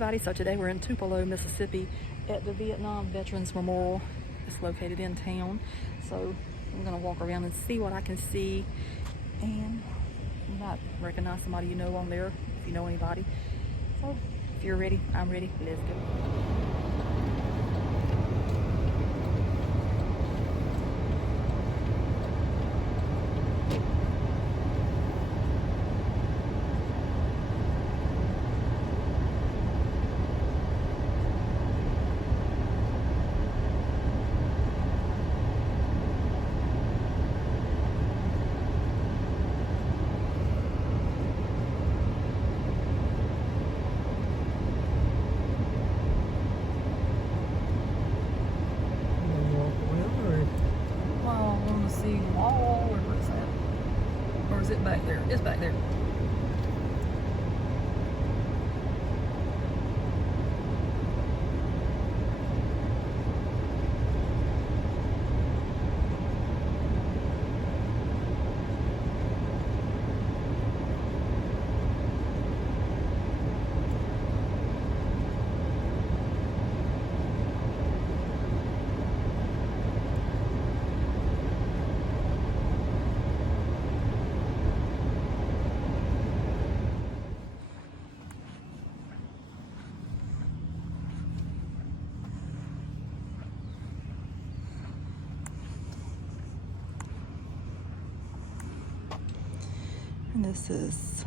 everybody, so today we're in Tupelo, Mississippi at the Vietnam Veterans Memorial. It's located in town, so I'm gonna walk around and see what I can see, and you might recognize somebody you know on there if you know anybody. So if you're ready, I'm ready. Let's go. See wall, or where is that? Or is it back there? It's back there. And this is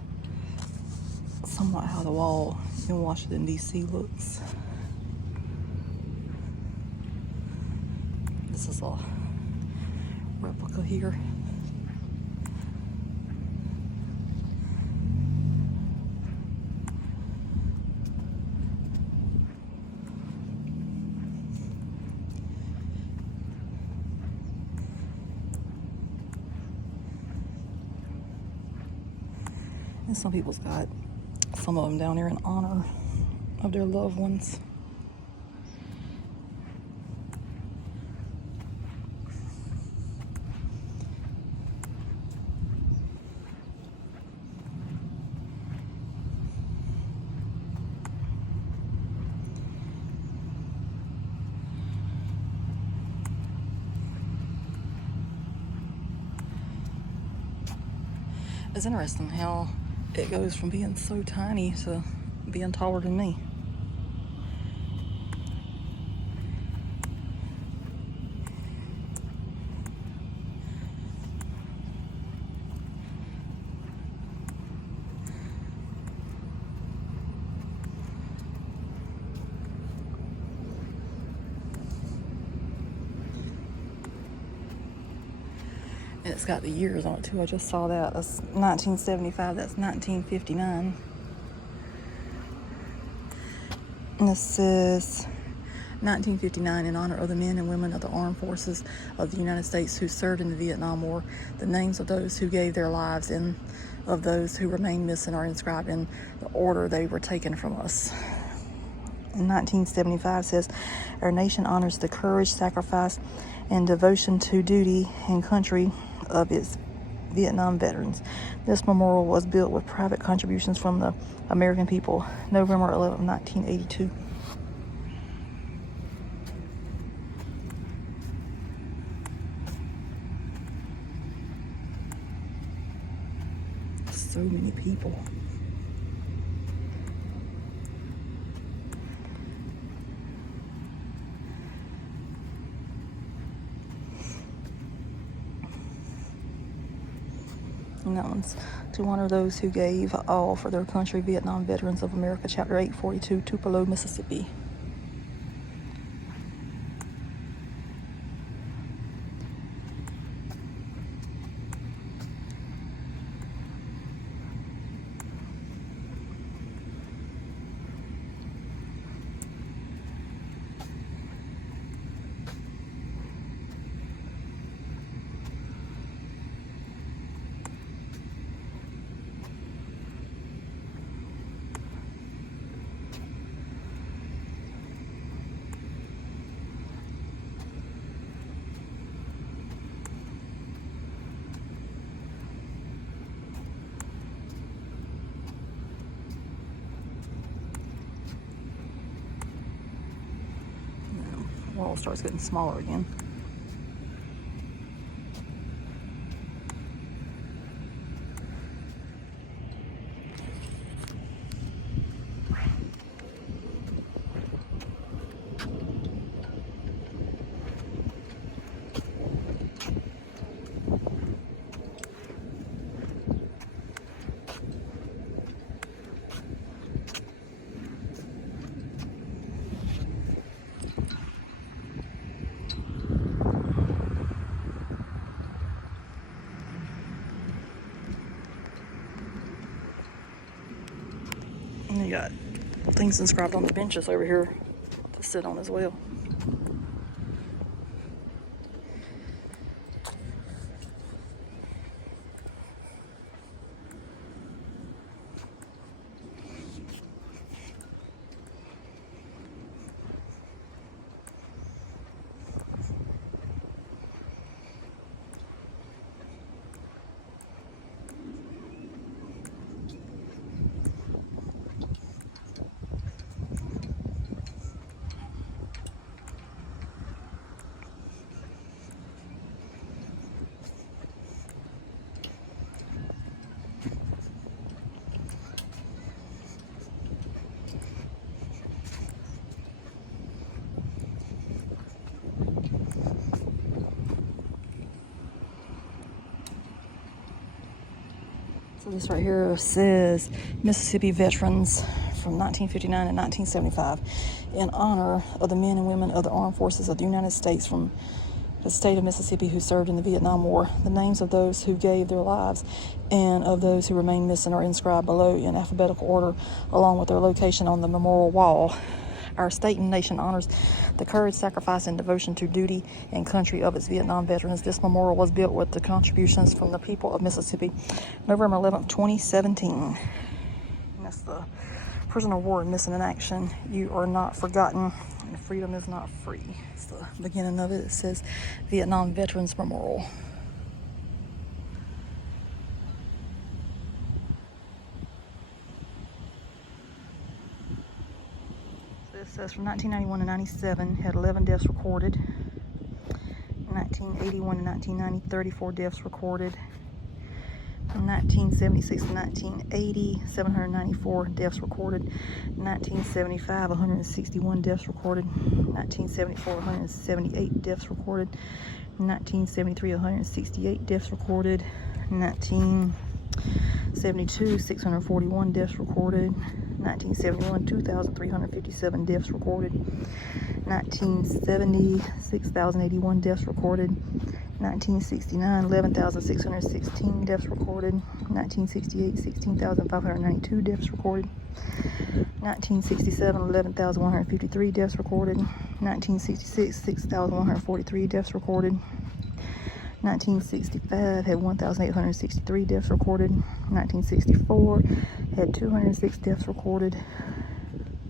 somewhat how the wall in Washington, D.C. looks. This is a replica here. And some people's got some of them down there in honor of their loved ones. It's interesting how it goes from being so tiny to being taller than me. And it's got the years on it too. I just saw that. That's 1975. That's 1959. And this says 1959, in honor of the men and women of the armed forces of the United States who served in the Vietnam War. The names of those who gave their lives and of those who remain missing are inscribed in the order they were taken from us. In 1975 says, our nation honors the courage, sacrifice, and devotion to duty and country of its Vietnam veterans. This memorial was built with private contributions from the American people, November 11, 1982. So many people. And that one's to honor those who gave all for their country, Vietnam Veterans of America, Chapter 842, Tupelo, Mississippi. world starts getting smaller again. And you got things inscribed on the benches over here to sit on as well. So this right here says Mississippi Veterans from 1959 and 1975 in honor of the men and women of the armed forces of the United States from the state of Mississippi who served in the Vietnam War. The names of those who gave their lives and of those who remain missing are inscribed below in alphabetical order along with their location on the memorial wall. Our state and nation honors the courage, sacrifice, and devotion to duty and country of its Vietnam veterans. This memorial was built with the contributions from the people of Mississippi, November 11th, 2017. And that's the prisoner of war missing in action. You are not forgotten, and freedom is not free. It's the beginning of it. It says Vietnam Veterans Memorial. It says from 1991 to 97 had 11 deaths recorded. 1981 to 1990, 34 deaths recorded. From 1976 to 1980, 794 deaths recorded. 1975, 161 deaths recorded. 1974, 178 deaths recorded. 1973, 168 deaths recorded. 1972, 641 deaths recorded. 1971, 2,357 deaths recorded. 1970, 6,081 deaths recorded. 1969, 11,616 deaths recorded. 1968, 16,592 deaths recorded. 1967, 11,153 deaths recorded. 1966, 6,143 deaths recorded. 1965 had 1,863 deaths recorded. 1964 had 206 deaths recorded.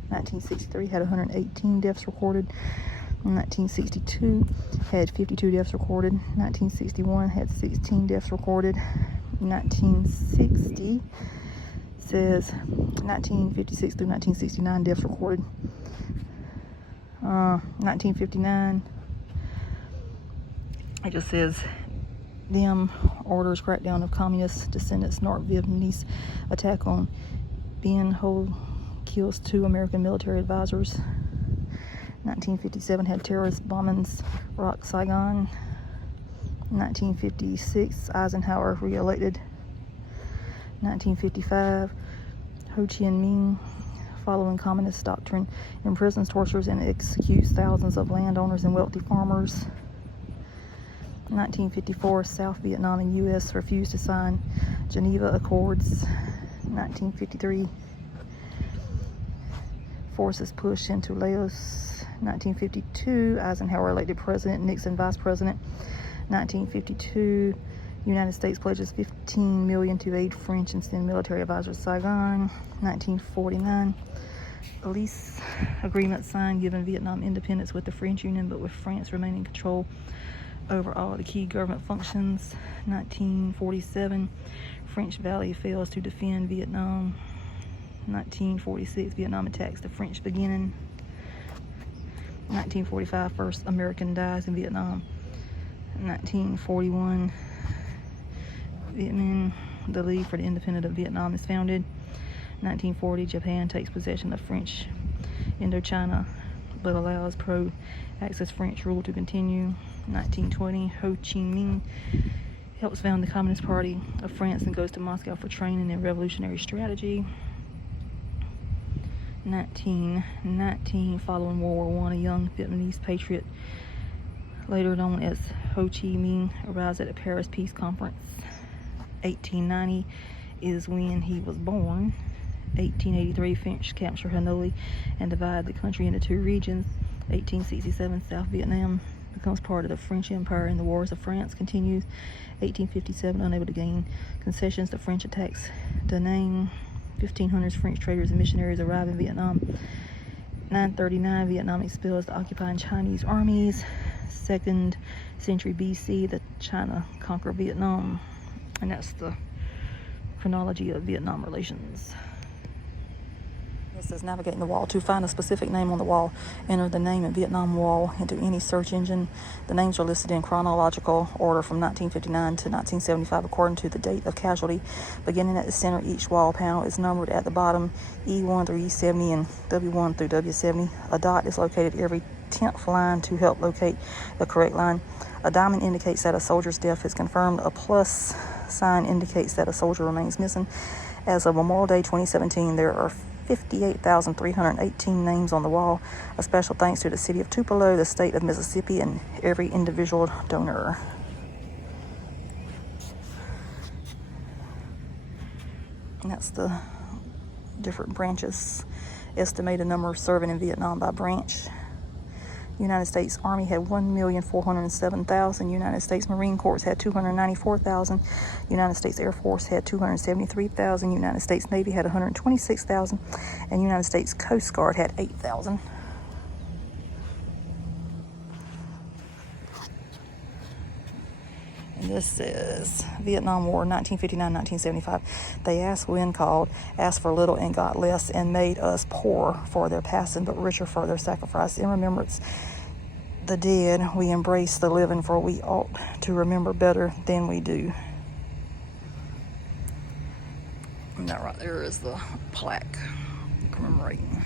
1963 had 118 deaths recorded. 1962 had 52 deaths recorded. 1961 had 16 deaths recorded. 1960 says 1956 through 1969 deaths recorded. 1959, it just says them orders crackdown of communist descendants North Vietnamese attack on Bien Ho kills 2 American military advisors. 1957 had terrorist bombings rock Saigon. 1956 Eisenhower re-elected. 1955 Ho Chi Minh following communist doctrine imprisons, tortures, and executes thousands of landowners and wealthy farmers. 1954 South Vietnam and U.S. refused to sign Geneva Accords. 1953 forces push into Laos. 1952 Eisenhower elected president, Nixon vice president. 1952 United States pledges $15 million to aid French and send military advisors to Saigon. 1949 peace agreement signed giving Vietnam independence with the French Union, but with France remaining in control over all the key government functions. 1947 French Valley fails to defend Vietnam. 1946 Vietnam attacks the French beginning. 1945, first American dies in Vietnam. 1941, Viet Minh, the League for the Independence of Vietnam is founded. 1940, Japan takes possession of French Indochina, but allows pro-Axis French rule to continue. 1920, Ho Chi Minh helps found the Communist Party of France and goes to Moscow for training in revolutionary strategy. 1919, following World War I, a young Vietnamese patriot, later known as Ho Chi Minh, arrives at the Paris Peace Conference. 1890 is when he was born. 1883, French capture Hanoi and divide the country into two regions. 1867, South Vietnam becomes part of the French Empire and the Wars of France continues. 1857, unable to gain concessions, the French attacks Da Nang. 1500s, French traders and missionaries arrive in Vietnam. 939, Vietnam expels the occupying Chinese armies. 2nd century BC, the China conquer Vietnam. And that's the chronology of Vietnam relations. It says navigating the wall. To find a specific name on the wall, enter the name in Vietnam wall into any search engine. The names are listed in chronological order from 1959 to 1975 according to the date of casualty. Beginning at the center, each wall panel is numbered at the bottom, E1 through E70 and W1 through W70. A dot is located every 10th line to help locate the correct line. A diamond indicates that a soldier's death is confirmed. A plus sign indicates that a soldier remains missing. As of Memorial Day 2017, there are 58,318 names on the wall. A special thanks to the city of Tupelo, the state of Mississippi, and every individual donor. And that's the different branches. Estimated number serving in Vietnam by branch. United States Army had 1,407,000. United States Marine Corps had 294,000. United States Air Force had 273,000. United States Navy had 126,000. And United States Coast Guard had 8,000. And this says Vietnam War, 1959-1975. They asked when called, asked for little and got less, and made us poor for their passing, but richer for their sacrifice. In remembrance the dead, we embrace the living, for we ought to remember better than we do. And that right there is the plaque commemorating.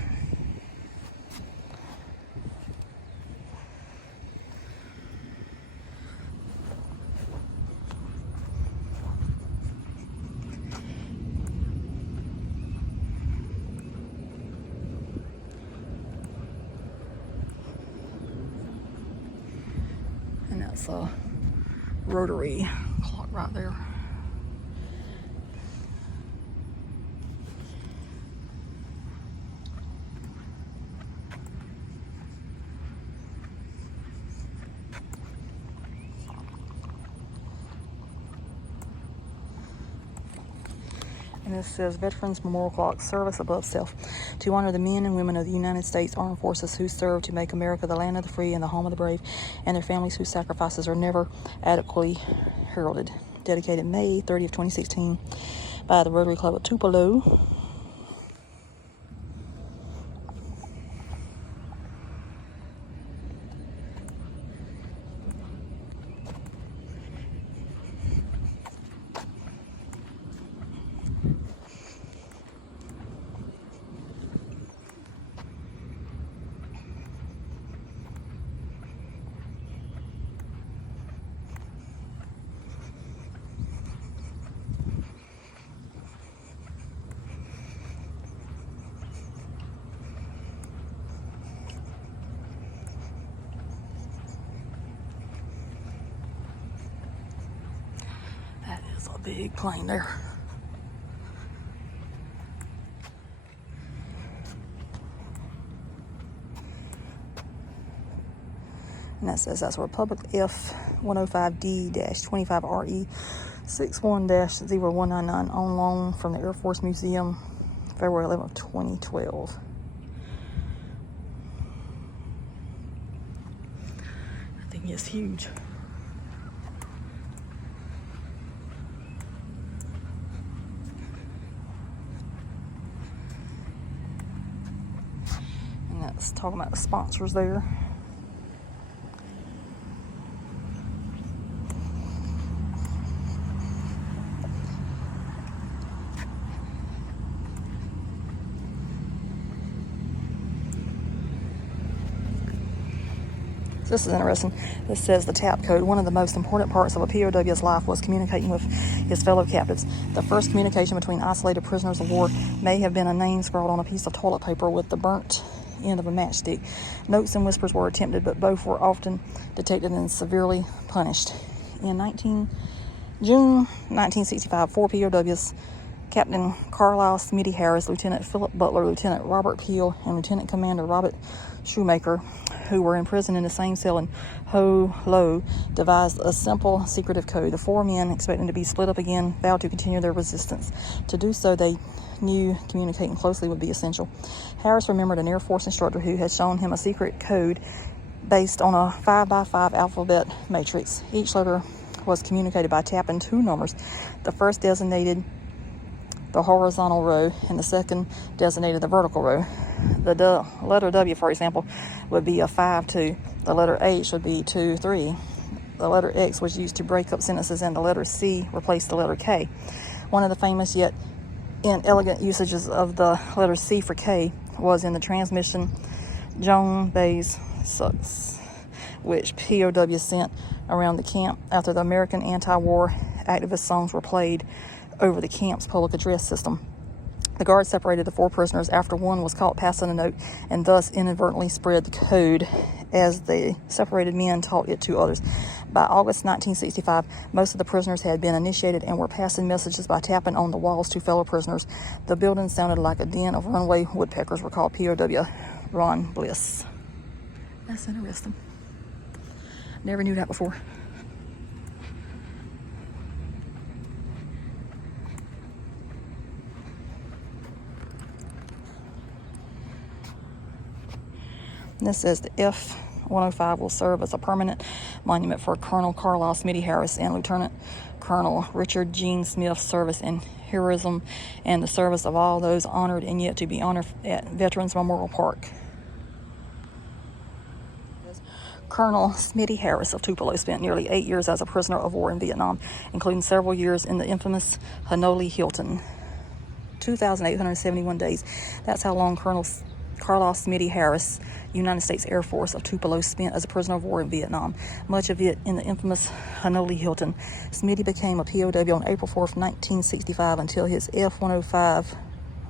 And that's a rotary clock right there. And this says Veterans Memorial Clock, service above self. To honor the men and women of the United States Armed Forces who serve to make America the land of the free and the home of the brave, and their families whose sacrifices are never adequately heralded. Dedicated May 30th, 2016 by the Rotary Club of Tupelo. That is a big plane there. And that says that's Republic F-105D-25RE 61-0199 on loan from the Air Force Museum, February 11th, 2012. That thing is huge. And that's talking about the sponsors there. So this is interesting. This says the TAP code. One of the most important parts of a POW's life was communicating with his fellow captives. The first communication between isolated prisoners of war may have been a name scrawled on a piece of toilet paper with the burnt end of a matchstick. Notes and whispers were attempted, but both were often detected and severely punished. In June 1965, 4 POWs, Captain Carlisle Smitty Harris, Lieutenant Philip Butler, Lieutenant Robert Peel, and Lieutenant Commander Robert Shoemaker, who were in prison in the same cell in Ho Lo, devised a simple, secretive code. The 4 men, expecting to be split up again, vowed to continue their resistance. To do so, they knew communicating closely would be essential. Harris remembered an Air Force instructor who had shown him a secret code based on a 5x5 alphabet matrix. Each letter was communicated by tapping 2 numbers. The first designated the horizontal row, and the second designated the vertical row. The letter W, for example, would be a 5-2. The letter H would be 2-3. The letter X was used to break up sentences, and the letter C replaced the letter K. One of the famous yet inelegant usages of the letter C for K was in the transmission Joan Baez sucks, which POWs sent around the camp after the American anti-war activist songs were played over the camp's public address system. The guards separated the 4 prisoners after one was caught passing a note, and thus inadvertently spread the code as the separated men taught it to others. By August 1965, most of the prisoners had been initiated and were passing messages by tapping on the walls to fellow prisoners. The building sounded like a den of runaway woodpeckers. Were called POW Ron Bliss. That's interesting. Never knew that before. This says the F-105 will serve as a permanent monument for Colonel Carlisle Smitty Harris and Lieutenant Colonel Richard Gene Smith's service and heroism, and the service of all those honored and yet to be honored at Veterans Memorial Park. Colonel Smitty Harris of Tupelo spent nearly 8 years as a prisoner of war in Vietnam, including several years in the infamous Hanoi Hilton. 2,871 days. That's how long Colonel Carlisle Smitty Harris, United States Air Force of Tupelo, spent as a prisoner of war in Vietnam, much of it in the infamous Hanoi Hilton. Smitty became a POW on April 4th, 1965, until his F-105,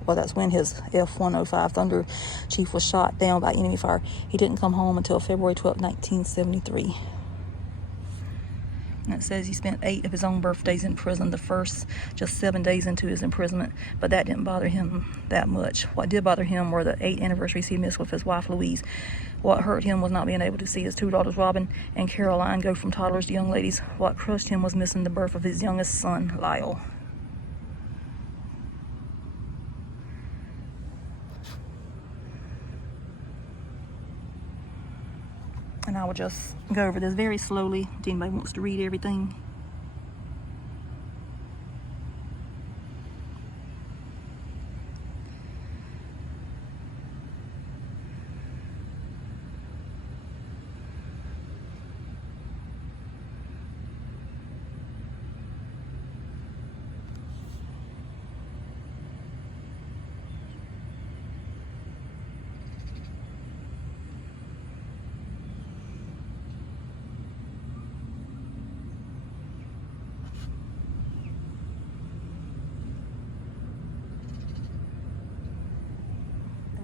well, that's when his F-105 Thunder Chief was shot down by enemy fire. He didn't come home until February 12, 1973. And it says he spent 8 of his own birthdays in prison, the first just 7 days into his imprisonment, but that didn't bother him that much. What did bother him were the 8 anniversaries he missed with his wife, Louise. What hurt him was not being able to see his 2 daughters, Robin and Caroline, go from toddlers to young ladies. What crushed him was missing the birth of his youngest son, Lyle. And I will just go over this very slowly if anybody wants to read everything.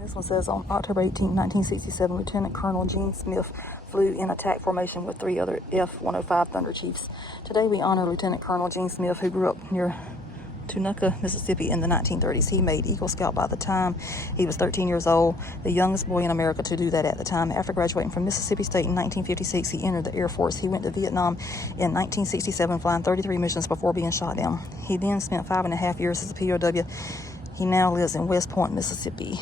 This one says, on October 18, 1967, Lieutenant Colonel Gene Smith flew in attack formation with 3 other F-105 Thunder Chiefs. Today we honor Lieutenant Colonel Gene Smith, who grew up near Tunica, Mississippi in the 1930s. He made Eagle Scout by the time he was 13 years old, the youngest boy in America to do that at the time. After graduating from Mississippi State in 1956, he entered the Air Force. He went to Vietnam in 1967, flying 33 missions before being shot down. He then spent 5.5 years as a POW. He now lives in West Point, Mississippi.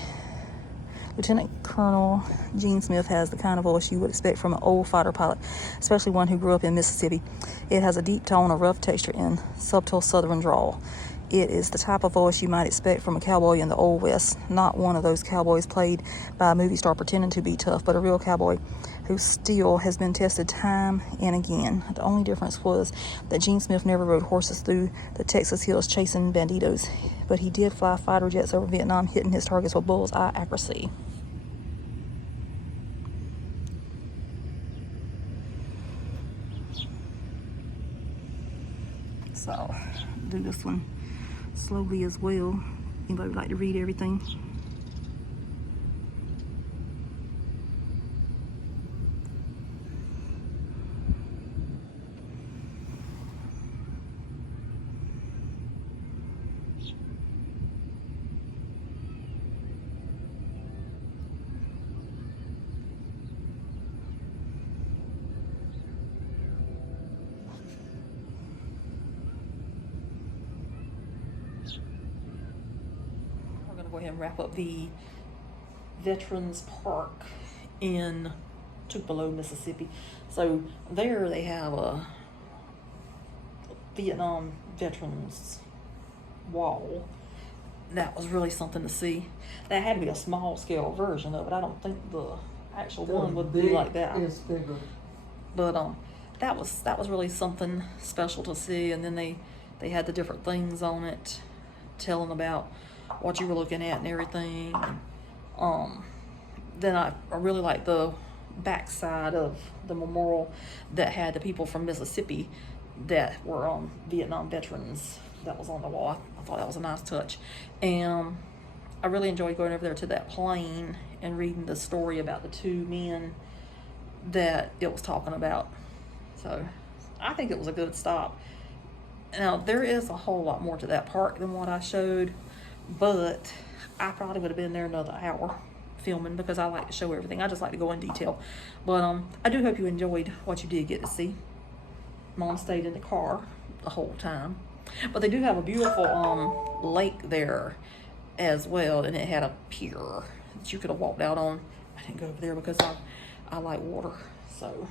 Lieutenant Colonel Gene Smith has the kind of voice you would expect from an old fighter pilot, especially one who grew up in Mississippi. It has a deep tone, a rough texture, and subtle southern drawl. It is the type of voice you might expect from a cowboy in the Old West, not one of those cowboys played by a movie star pretending to be tough, but a real cowboy whose steel has been tested time and again. The only difference was that Gene Smith never rode horses through the Texas hills chasing banditos, but he did fly fighter jets over Vietnam, hitting his targets with bullseye accuracy. So I'll do this one slowly as well. Anybody would like to read everything? Go ahead and wrap up the Veterans Park in Tupelo, Mississippi. So there they have a Vietnam Veterans wall. That was really something to see. That had to be a small scale version of it. I don't think the actual one would be like that. It's bigger. But that was really something special to see. And then they had the different things on it, telling about what you were looking at and everything. Then I really like the backside of the memorial that had the people from Mississippi that were Vietnam veterans that was on the wall. I thought that was a nice touch. And I really enjoyed going over there to that plane and reading the story about the two men that it was talking about. So I think it was a good stop. Now, there is a whole lot more to that park than what I showed, but I probably would have been there another hour filming because I like to show everything. I just like to go in detail. But I do hope you enjoyed what you did get to see. Mom stayed in the car the whole time. But they do have a beautiful lake there as well, and it had a pier that you could have walked out on. I didn't go over there because I like water, so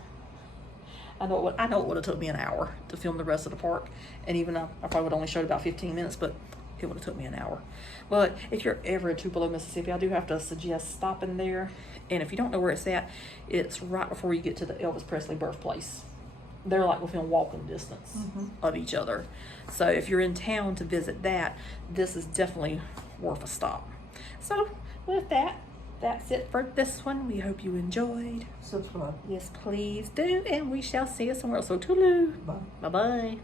I know it would have took me an hour to film the rest of the park, and even I probably would have only showed about 15 minutes, but it would have took me an hour. But if you're ever in Tupelo, Mississippi, I do have to suggest stopping there. And if you don't know where it's at, it's right before you get to the Elvis Presley birthplace. They're like within walking distance of each other. So if you're in town to visit that, this is definitely worth a stop. So with that, that's it for this one. We hope you enjoyed. Subscribe. Yes, please do. And we shall see you somewhere else. So toodaloo. Bye. Bye-bye.